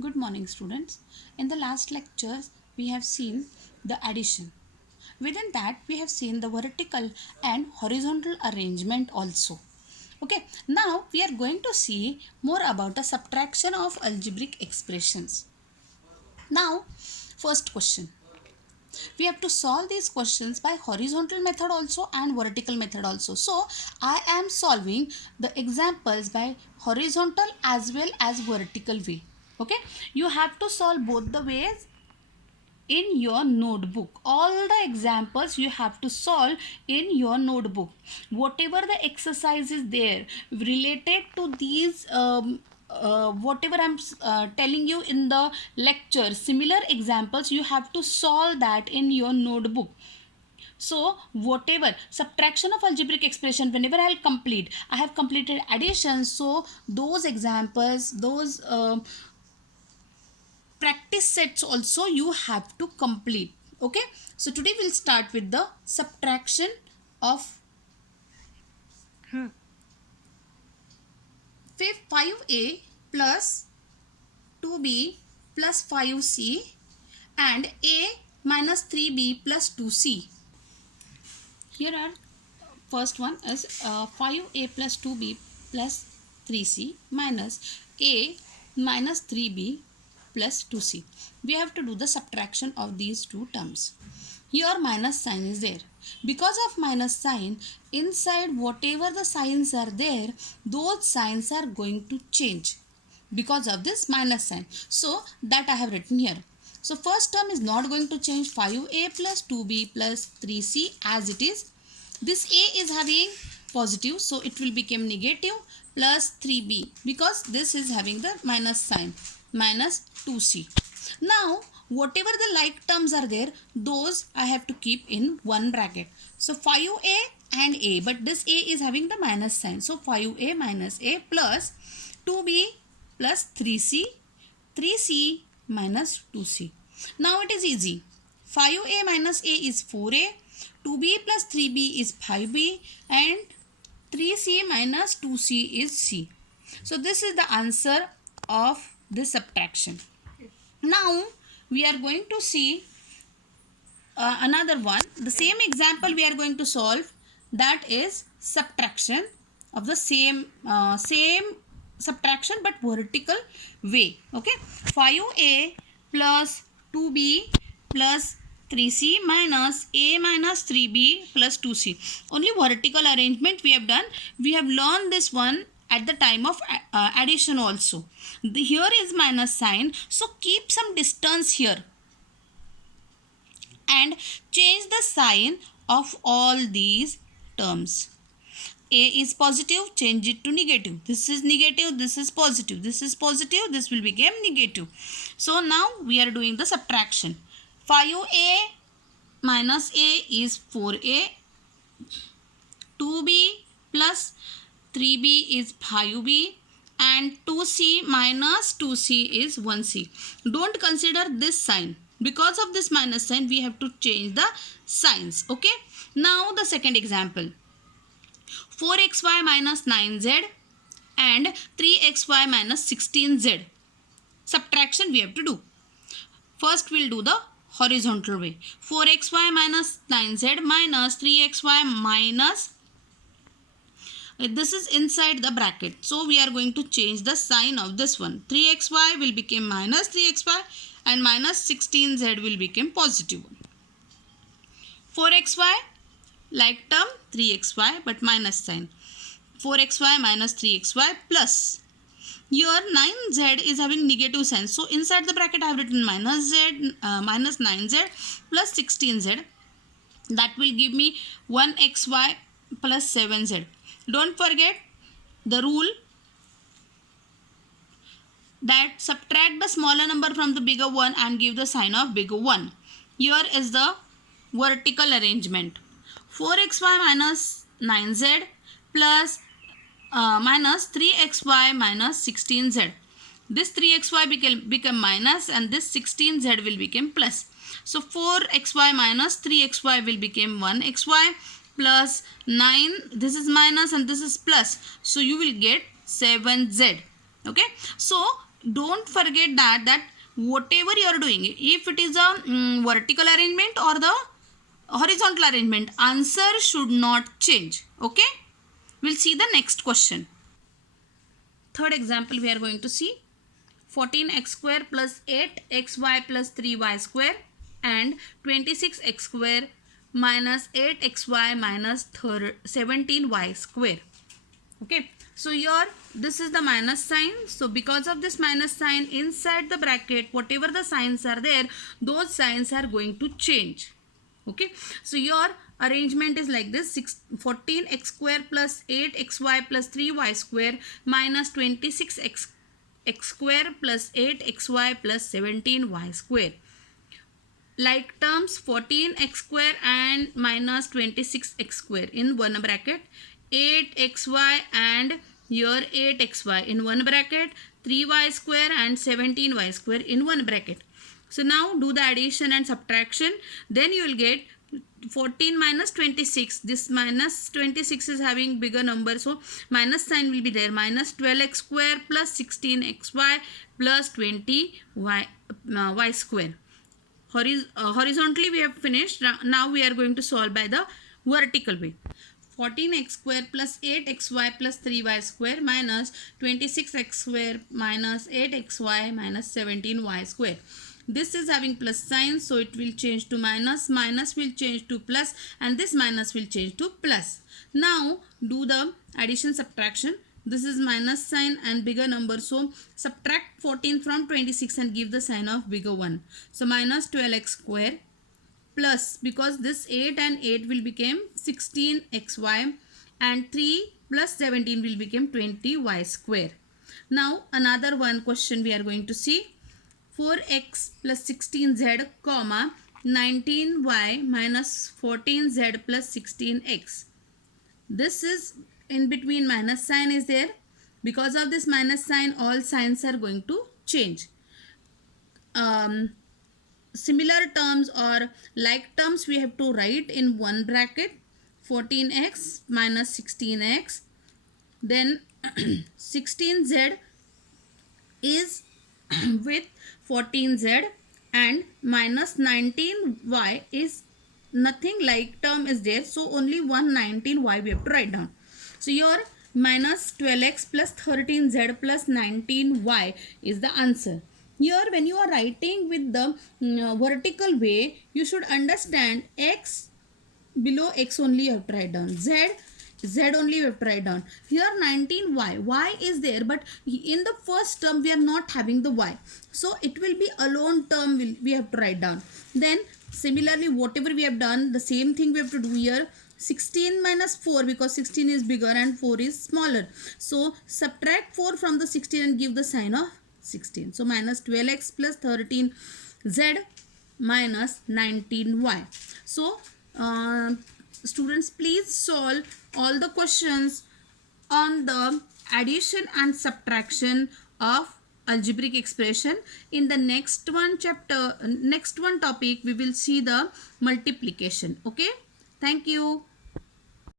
Good morning, students. In the last lectures, we have seen the addition. Within that, we have seen the vertical and horizontal arrangement also. Okay, now we are going to see more about the subtraction of algebraic expressions. Now, first question. We have to solve these questions by horizontal method also and vertical method also. So, I am solving the examples by horizontal as well as vertical way. Okay, you have to solve both the ways in your notebook. All the examples you have to solve in your notebook. Whatever the exercise is there related to these whatever I'm telling you in the lecture, similar examples you have to solve that in your notebook. So whatever subtraction of algebraic expression, whenever I'll complete, I have completed addition, so those examples, those practice sets also you have to complete. Okay, so today we'll start with the subtraction of 5a plus 2b plus 5c and a minus 3b plus 2c. Here are first one is 5a plus 2b plus 3c minus a minus 3b plus 2c. We have to do the subtraction of these two terms. Here minus sign is there. Because of minus sign, inside whatever the signs are there, those signs are going to change because of this minus sign. So that I have written here. So first term is not going to change, 5a plus 2b plus 3c as it is. This a is having positive, so it will become negative plus 3b because this is having the minus sign, minus 2c. Now whatever the like terms are there, those I have to keep in one bracket. So 5a and a, but this a is having the minus sign. So 5a minus a plus 2b plus 3c, 3c minus 2c. Now it is easy. 5a minus a is 4a, 2b plus 3b is 5b and 3c minus 2c is c. So this is the answer of this subtraction. Now we are going to see another one. The same example we are going to solve, that is subtraction of the same subtraction but vertical way. Okay, 5a plus 2b plus 3c minus a minus 3b plus 2c. Only vertical arrangement we have done. We have learned this one at the time of addition also. Here is minus sign, so keep some distance here and change the sign of all these terms. A is positive, change it to negative. This is negative, this is positive. This is positive, this will become negative. So now we are doing the subtraction. 5a minus a is 4a, 2b plus 3b is 5b and 2c minus 2c is 1c. Don't consider this sign. Because of this minus sign, we have to change the signs. Okay. Now the second example. 4xy minus 9z and 3xy minus 16z. Subtraction we have to do. First we'll do the horizontal way. 4xy minus 9z minus 3xy minus, this is inside the bracket, so we are going to change the sign of this one. 3xy will become minus 3xy and minus 16z will become positive. 4xy like term, 3xy but minus sign. 4xy minus 3xy plus, here 9z is having negative sign, so inside the bracket I have written minus z minus 9z plus 16z. That will give me 1xy plus 7z. Don't forget the rule that subtract the smaller number from the bigger one and give the sign of bigger one. Here is the vertical arrangement. 4xy minus 9z plus minus 3xy minus 16z. This 3xy become minus and this 16z will become plus. So 4xy minus 3xy will become 1xy plus 9. This is minus and this is plus. So you will get 7z. Okay, so don't forget that whatever you are doing, if it is a vertical arrangement or the horizontal arrangement, answer should not change. Okay, we'll see the next question. Third example we are going to see 14x square plus 8xy plus 3y square and 26x square minus 8xy minus 17y square. Okay, so here this is the minus sign. So because of this minus sign, inside the bracket whatever the signs are there, those signs are going to change. Okay, so your arrangement is like this: 14x square plus 8xy plus 3y square minus 26x square plus 8xy plus 17y square. Like terms, 14x square and minus 26x square in one bracket, 8xy and here 8xy in one bracket, 3y square and 17y square in one bracket. So now do the addition and subtraction. Then you will get 14 minus 26. This minus 26 is having bigger number, so minus sign will be there. Minus 12x square plus 16xy plus 20y y square. Horizontally we have finished. Now we are going to solve by the vertical way. 14x square plus 8xy plus 3y square minus 26x square minus 8xy minus 17y square. This is having plus sign, so it will change to minus. Minus will change to plus, and this minus will change to plus. Now do the addition subtraction. This is minus sign and bigger number, so subtract 14 from 26 and give the sign of bigger one. So minus 12x square plus, because this 8 and 8 will become 16xy and 3 plus 17 will become 20y square. Now another one question we are going to see. 4x plus 16z comma 19y minus 14z plus 16x. This is in between minus sign is there. Because of this minus sign, all signs are going to change. Similar terms or like terms we have to write in one bracket. 14x minus 16x, then 16z is with 14z and minus 19y is nothing like term is there, so only 119y we have to write down. So your minus 12x plus 13z plus 19y is the answer. Here when you are writing with the vertical way, you should understand x below x only you have to write down, z only you have to write down. Here 19y, y is there, but in the first term we are not having the y, so it will be alone term we have to write down. Then similarly whatever we have done, the same thing we have to do here. 16 minus 4, because 16 is bigger and 4 is smaller, so subtract 4 from the 16 and give the sign of 16. So minus 12x plus 13z minus 19y. So students, please solve all the questions on the addition and subtraction of algebraic expression. In the next one chapter, next one topic, we will see the multiplication. Okay, thank you.